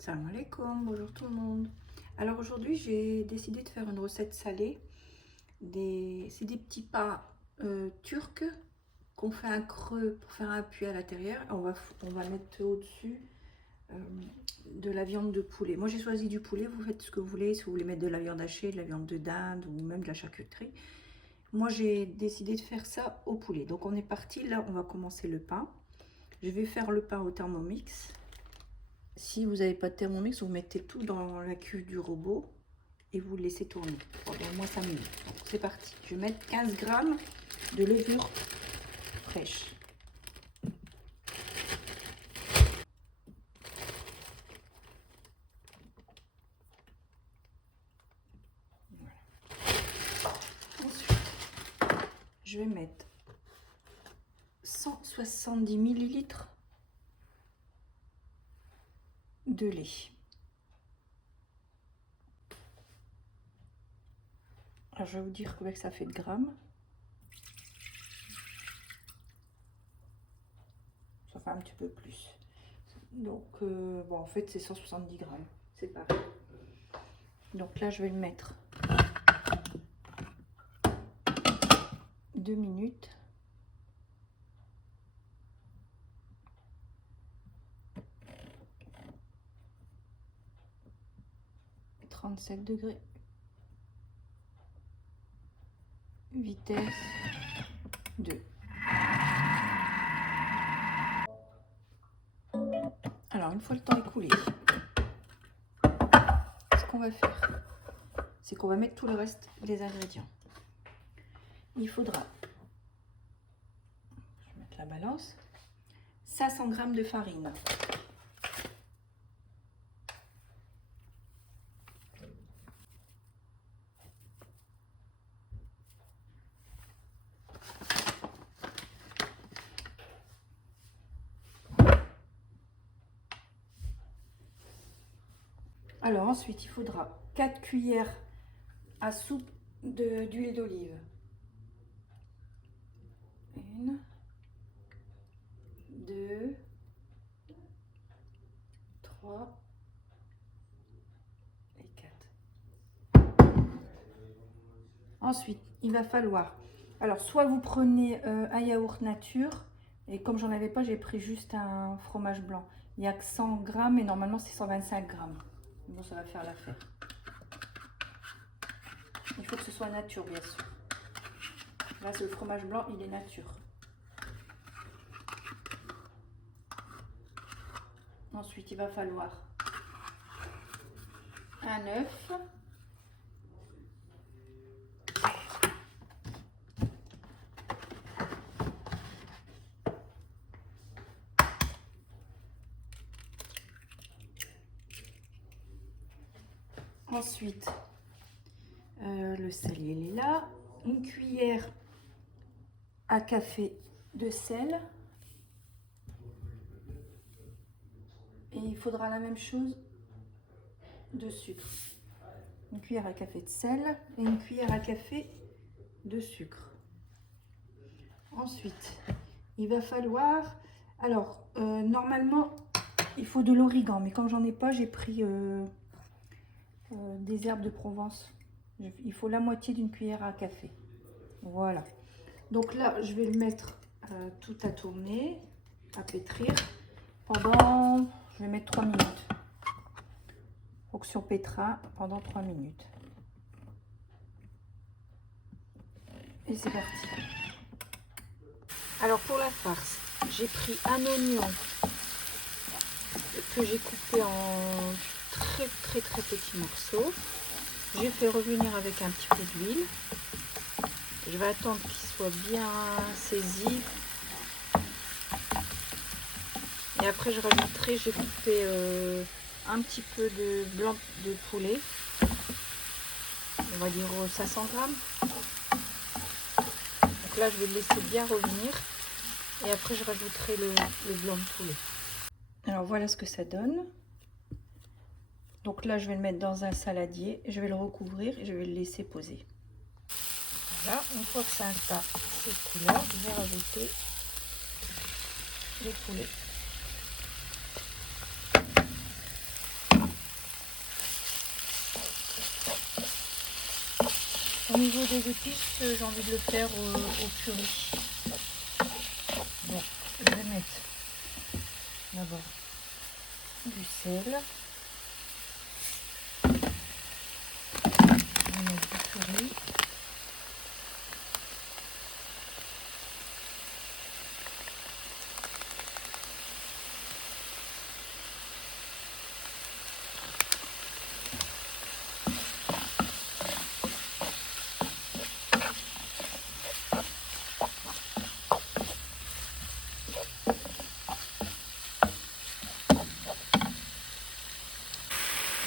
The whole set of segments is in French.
Salam alaikum, bonjour tout le monde. Alors aujourd'hui j'ai décidé de faire une recette salée. C'est des petits pains turcs qu'on fait un creux pour faire un appui à l'intérieur. On va mettre au-dessus de la viande de poulet. Moi j'ai choisi du poulet, vous faites ce que vous voulez, si vous voulez mettre de la viande hachée, de la viande de dinde ou même de la charcuterie. Moi j'ai décidé de faire ça au poulet. Donc on est parti, là on va commencer le pain. Je vais faire le pain au Thermomix. Si vous n'avez pas de Thermomix, vous mettez tout dans la cuve du robot et vous laissez tourner pendant moins 5 minutes. Donc c'est parti. Je vais mettre 15 g de levure fraîche. Voilà. Ensuite, je vais mettre 170 ml de lait. Alors je vais vous dire combien que ça fait de grammes. Ça fait un petit peu plus. Donc bon, en fait c'est 170 grammes. C'est pareil. Donc là je vais le mettre 2 minutes. « 37 degrés. Vitesse 2. Alors, une fois le temps écoulé, ce qu'on va faire, c'est qu'on va mettre tout le reste des ingrédients. Il faudra, je vais mettre la balance, 500 g de farine. Alors ensuite, il faudra 4 cuillères à soupe d'huile d'olive. 1, 2, 3 et 4. Ensuite, il va falloir, alors soit vous prenez un yaourt nature, et comme j'en avais pas, j'ai pris juste un fromage blanc. Il n'y a que 100 g et normalement c'est 125 g. Bon, ça va faire l'affaire. Il faut que ce soit nature, bien sûr. Là, c'est le fromage blanc, il est nature. Ensuite, il va falloir un œuf. Ensuite, le sel, il est là. Une cuillère à café de sel. Et il faudra la même chose de sucre. Une cuillère à café de sel et une cuillère à café de sucre. Ensuite, il va falloir... Alors, normalement, il faut de l'origan. Mais comme j'en ai pas, j'ai pris des herbes de Provence. Il faut la moitié d'une cuillère à café. Voilà. Donc là, je vais le mettre tout à tourner, à pétrir pendant... Je vais mettre 3 minutes. Fonction pétrin pendant 3 minutes. Et c'est parti. Alors pour la farce, j'ai pris un oignon que j'ai coupé en très petits morceaux. J'ai fait revenir avec un petit peu d'huile. Je vais attendre qu'il soit bien saisi. Et après je rajouterai, j'ai coupé un petit peu de blanc de poulet. On va dire 500 g. Donc là je vais le laisser bien revenir. Et après je rajouterai le blanc de poulet. Alors voilà ce que ça donne. Donc là je vais le mettre dans un saladier. Je vais le recouvrir et je vais le laisser poser. Voilà, une fois que ça a cette couleur, je vais rajouter les poulets. niveau des épices, j'ai envie de le faire au curry. Bon, je vais mettre d'abord du sel. Je vais mettre du curry.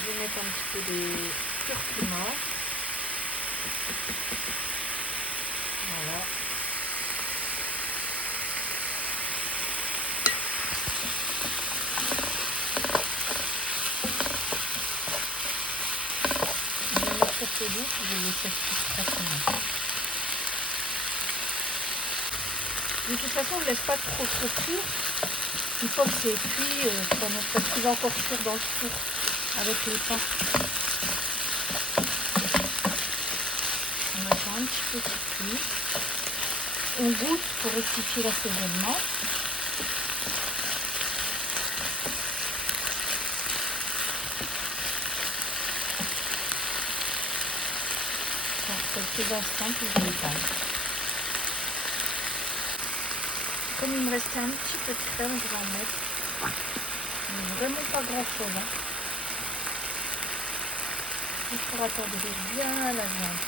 Je vais mettre un petit peu de curcuma. Voilà. Je vais mettre sur ce doux, je vais laisser très rapidement. De toute façon, je ne laisse pas trop cuire. Une fois que c'est cuit, ça me fait plus encore cuire dans le four avec le pain. On attend un petit peu de cuit. On goûte pour rectifier l'assaisonnement. Quelques instants puis je l'éteins. Comme il me restait un petit peu de crème, je vais en mettre. Mais vraiment pas grand chose. Hein. Juste pour attendrir bien la viande.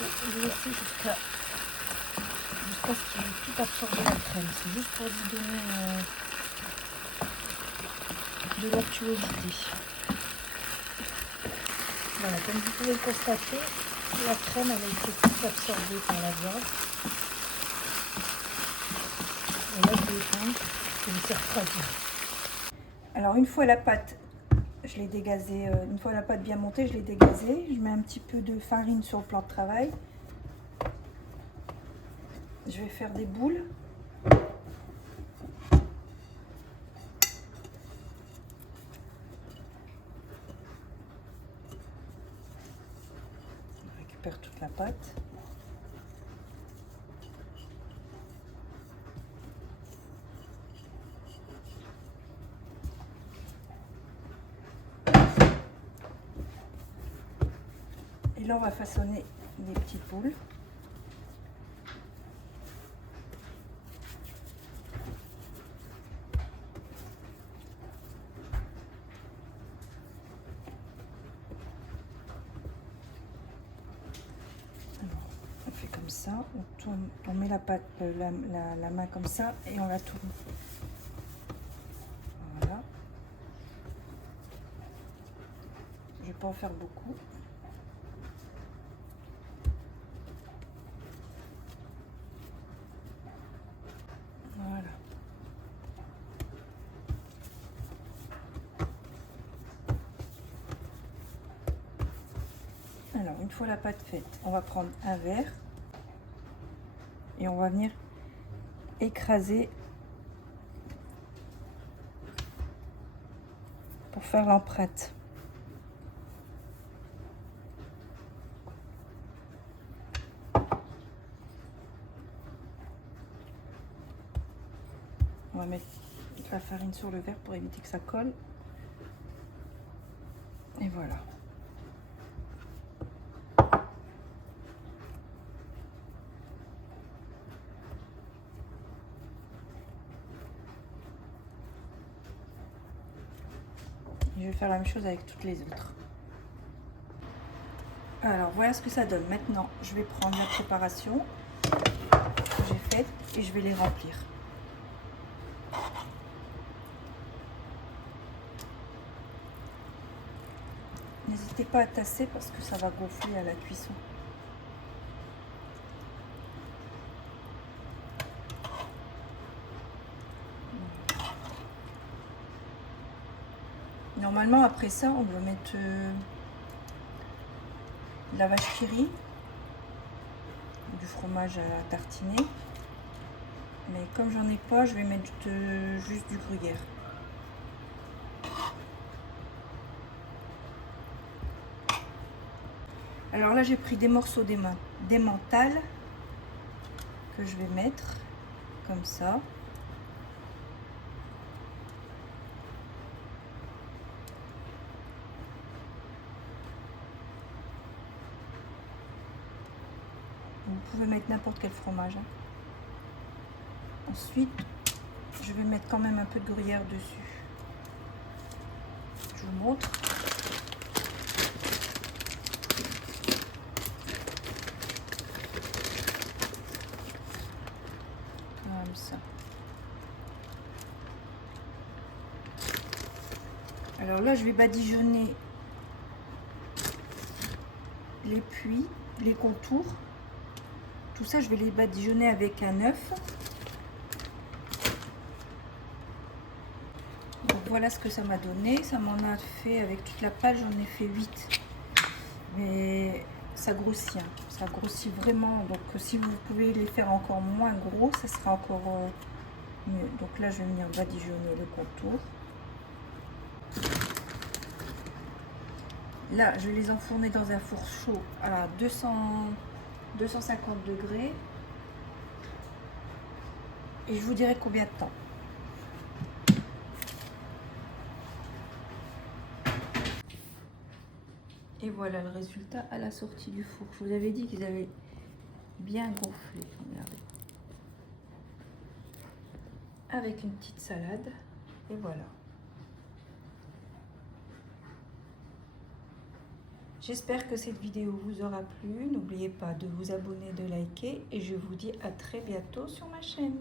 Je vais laisser jusqu'à ce qu'il ait tout absorbé la crème. C'est juste pour lui donner de l'actualité. Voilà, comme vous pouvez le constater, la crème elle a été toute absorbée par la viande. Et là, je vais éteindre et laisser refroidir. Alors, une fois la pâte, je l'ai dégazée, une fois la pâte bien montée, je l'ai dégazée. Je mets un petit peu de farine sur le plan de travail. Je vais faire des boules. On récupère toute la pâte. Et là, on va façonner des petites boules. Ça, on tourne, on met la pâte, la main comme ça et on la tourne. Voilà. Je vais pas en faire beaucoup. Voilà. Alors, une fois la pâte faite, on va prendre un verre. Et on va venir écraser pour faire l'empreinte. On va mettre de la farine sur le verre pour éviter que ça colle. Et voilà. Je vais faire la même chose avec toutes les autres. Alors voilà ce que ça donne. Maintenant, je vais prendre la préparation que j'ai faite et je vais les remplir. N'hésitez pas à tasser parce que ça va gonfler à la cuisson. Normalement, après ça, on doit mettre de la vache qui rit, du fromage à tartiner. Mais comme j'en ai pas, je vais mettre juste du gruyère. Alors là, j'ai pris des morceaux d'emmental que je vais mettre comme ça. Vous pouvez mettre n'importe quel fromage. Ensuite, je vais mettre quand même un peu de gruyère dessus. Je vous montre. Comme ça. Alors là, je vais badigeonner les puits, les contours. Tout ça, je vais les badigeonner avec un œuf. Donc voilà ce que ça m'a donné. Ça m'en a fait, avec toute la pâte, j'en ai fait 8. Mais ça grossit, hein. Ça grossit vraiment. Donc si vous pouvez les faire encore moins gros, ça sera encore mieux. Donc là, je vais venir badigeonner le contour. Là, je vais les enfourner dans un four chaud à 250 degrés. Et je vous dirai combien de temps. Et voilà le résultat à la sortie du four. Je vous avais dit qu'ils avaient bien gonflé. Regardez. Avec une petite salade. Et voilà. J'espère que cette vidéo vous aura plu. N'oubliez pas de vous abonner, de liker. Et je vous dis à très bientôt sur ma chaîne.